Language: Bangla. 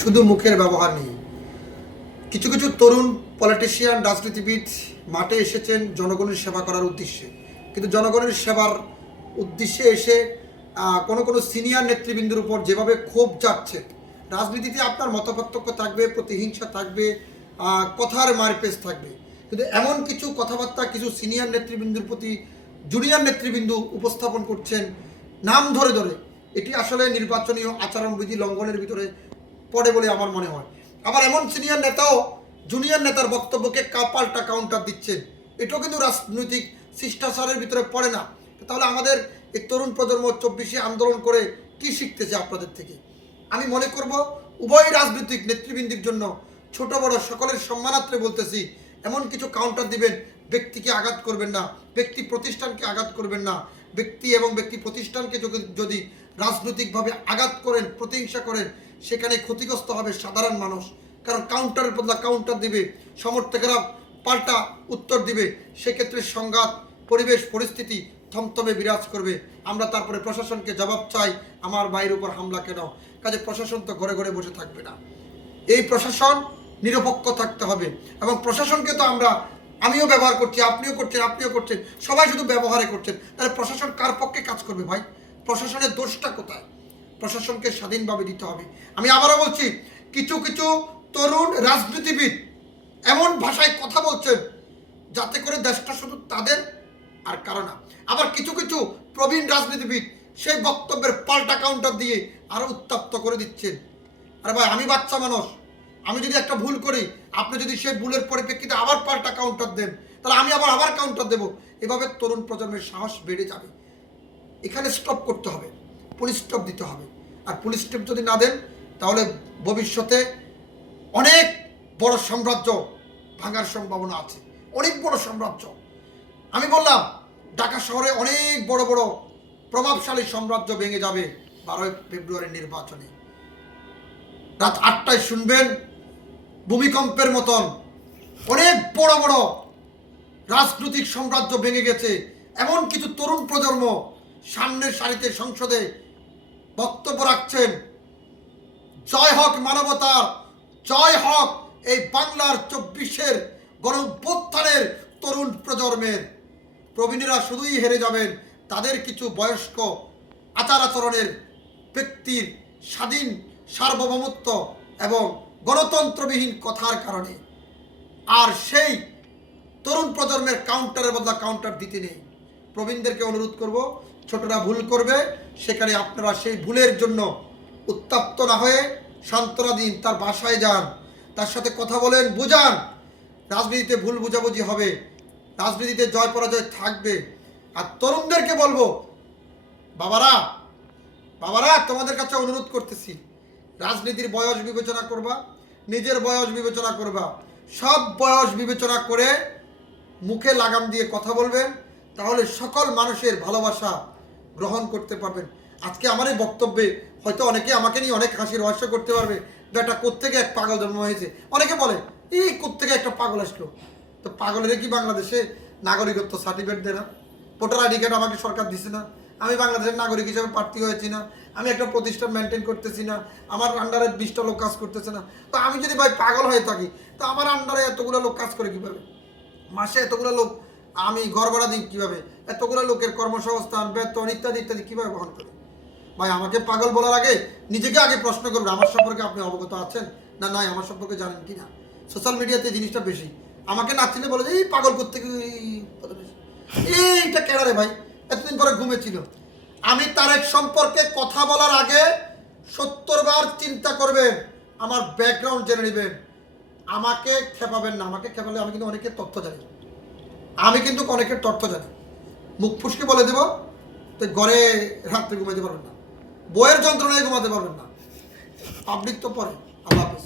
শুধু মুখের ব্যবহার নিয়ে। কিছু কিছু তরুণ পলিটিশিয়ান রাজনীতিবিদ মাঠে এসেছেন জনগণের সেবা করার উদ্দেশ্যে। কিন্তু জনগণের সেবার উদ্দেশ্যে এসে কোনো কোনো সিনিয়র নেতৃবৃন্দের উপর যেভাবে ক্ষোভ যাচ্ছে, রাজনীতিতে আপনার মতপার্থক্য থাকবে, প্রতিহিংসা থাকবে কথার মারপেস থাকবে। কিন্তু এমন কিছু কথাবার্তা কিছু সিনিয়র নেতৃবৃন্দের প্রতি জুনিয়র নেতৃবৃন্দ উপস্থাপন করছেন, নাম ধরে ধরে। এটি আসলে নির্বাচনীয় আচরণবিধি লঙ্ঘনের ভিতরে পড়ে বলে আমার মনে হয়। আবার এমন সিনিয়র নেতাও জুনিয়র নেতার বক্তব্যকে কাপাল্টা কাউন্টার দিচ্ছেন। এটাও কিন্তু রাজনৈতিক শিষ্টাচারের ভিতরে পড়ে না। তাহলে আমাদের এই তরুণ প্রজন্ম চব্বিশে আন্দোলন করে কি শিখতেছে আপনাদের থেকে? আমি মনে করব, উভয় রাজনৈতিক নেতৃবৃন্দের জন্য ছোট বড় সকলের সম্মানার্থে বলতেছি, এমন কিছু কাউন্টার দিবেন, ব্যক্তিকে আঘাত করবেন না, ব্যক্তি প্রতিষ্ঠানকে আঘাত করবেন না। ব্যক্তি এবং ব্যক্তি প্রতিষ্ঠানকে যদি- রাজনৈতিকভাবে আঘাত করেন, প্রতিহিংসা করেন সেখানে ক্ষতিগ্রস্ত হবে সাধারণ মানুষ। কারণ কাউন্টারের বদলা কাউন্টার দিবে, সমর্থকেরা পাল্টা উত্তর দিবে। সেক্ষেত্রে সংঘাত, পরিবেশ, পরিস্থিতি থমথমে বিরাজ করবে। আমরা তারপরে প্রশাসনকে জবাব চাই, আমার বাইরের উপর হামলা কেন? কাজে প্রশাসন তো ঘরে ঘরে বসে থাকবে না। এই প্রশাসন নিরপেক্ষ থাকতে হবে এবং প্রশাসনকে তো আমরা, আমিও ব্যবহার করছি, আপনিও করছেন আপনিও করছেন, সবাই শুধু ব্যবহারে করছেন। তাহলে প্রশাসন কার পক্ষে কাজ করবে ভাই? প্রশাসনের দোষটা কোথায়? প্রশাসনকে স্বাধীনভাবে দিতে হবে। আমি আবারও বলছি, কিছু কিছু তরুণ রাজনীতিবিদ এমন ভাষায় কথা বলছেন যাতে করে দেশটা শুধু তাদের আর কারও না। আবার কিছু কিছু প্রবীণ রাজনীতিবিদ সেই বক্তব্যের পাল্টা কাউন্টার দিয়ে আরও উত্তপ্ত করে দিচ্ছেন। আরে ভাই, আমি বাচ্চা মানুষ। আমি যদি একটা ভুল করি, আপনি যদি সেই ভুলের পরিপ্রেক্ষিতে আবার পাল্টা কাউন্টার দেন, তাহলে আমি আবার আবার কাউন্টার দেব। এভাবে তরুণ প্রজন্মের সাহস বেড়ে যাবে। এখানে স্টপ করতে হবে। পুলিশ স্টপ দিতে হবে। আর পুলিশ স্টপ যদি না দেন, তাহলে ভবিষ্যতে অনেক বড় সাম্রাজ্য ভাঙার সম্ভাবনা আছে। অনেক বড় সাম্রাজ্য। আমি বললাম, ঢাকা শহরে অনেক বড় বড় প্রভাবশালী সাম্রাজ্য ভেঙে যাবে বারোই ফেব্রুয়ারির নির্বাচনে। রাত আটটায় শুনবেন, ভূমিকম্পের মতন অনেক বড় বড় রাজনৈতিক সাম্রাজ্য ভেঙে গেছে। এমন কিছু তরুণ প্রজন্ম সামনের সারিতে সংসদে বক্তব্য রাখছেন। জয় হক মানবতার, জয় হক এই বাংলার চব্বিশের গণভ্যুত্থানের তরুণ প্রজন্মের। প্রবীণেরা শুধুই হেরে যাবেন, তাদের কিছু বয়স্ক আচার আচরণের ব্যক্তির স্বাধীন সার্বভৌমত্ব এবং গণতন্ত্রবিহীন কথার কারণে। আর সেই তরুণ প্রজন্মের কাউন্টারের বদলা কাউন্টার দিতে নেই। প্রবীণদেরকে অনুরোধ করব ছোটরা ভুল করবে, সেখানে আপনারা সেই ভুলের জন্য উত্তপ্ত না হয়ে সান্ত্বনা দিন, তার বাসায় যান। তার সাথে কথা বলেন, বুঝান। রাজনীতিতে ভুল বুঝাবুঝি হবে। রাজনীতিতে জয় পরাজয় থাকবে। আর তরুণদেরকে বলব, বাবারা বাবারা, তোমাদের কাছে অনুরোধ করতেছি, রাজনীতির বয়স বিবেচনা করবা, নিজের বয়স বিবেচনা করবা। সব বয়স বিবেচনা করে মুখে লাগাম দিয়ে কথা বলবেন, তাহলে সকল মানুষের ভালোবাসা গ্রহণ করতে পারবেন। আজকে আমার এই বক্তব্যে হয়তো অনেকে আমাকে নিয়ে অনেক হাসি রহস্য করতে পারবে বেটা কোত্থেকে এক পাগল জন্ম হয়েছে। অনেকে বলে, এই কোত্থেকে একটা পাগল আসলো? তো পাগলের কি বাংলাদেশে নাগরিকত্ব সার্টিফিকেট দেয় না? ভোটার আইডি কার্ড আমাকে সরকার দিছে না? আমি বাংলাদেশের নাগরিক হিসেবে প্রার্থী হয়েছি না? আমি একটা প্রতিষ্ঠান মেনটেন করতেছি না? আমার আন্ডারে বিশটা লোক কাজ করতেছে না? তো আমি যদি ভাই পাগল হয়ে থাকি, তো আমার আন্ডারে এতগুলো লোক কাজ করে কীভাবে? মাসে এতগুলো লোক আমি ভাড়া দিই কীভাবে? এতগুলো লোকের কর্মসংস্থান, বেতন ইত্যাদি ইত্যাদি কীভাবে বহন করে? ভাই, আমাকে পাগল বলার আগে নিজেকে আগে প্রশ্ন করবেন, আমার সম্পর্কে আপনি অবগত আছেন না নাই, আমার সম্পর্কে জানেন কি না সোশ্যাল মিডিয়াতে জিনিসটা বেশি। আমাকে না চিনে বলে যে, এই পাগল করতে এইটা কেডারে ভাই? এতদিন পরে ঘুমেছিল আমি তারেক সম্পর্কে কথা বলার আগে সত্তর বার চিন্তা করবেন, আমার ব্যাকগ্রাউন্ড জেনে নেবেন। আমাকে খেপাবেন না, আমাকে খেপালে আমি কিন্তু অনেকের তথ্য জানি আমি কিন্তু অনেকের তথ্য জানি। মুখ ফুসকে বলে দেব, তো ঘরে রাত্রে ঘুমাইতে পারবেন না। বইয়ের যন্ত্রণায় ঘুমাতে পারবেন না। পাবলিক তো পরে আল্লাহ হাফেজ।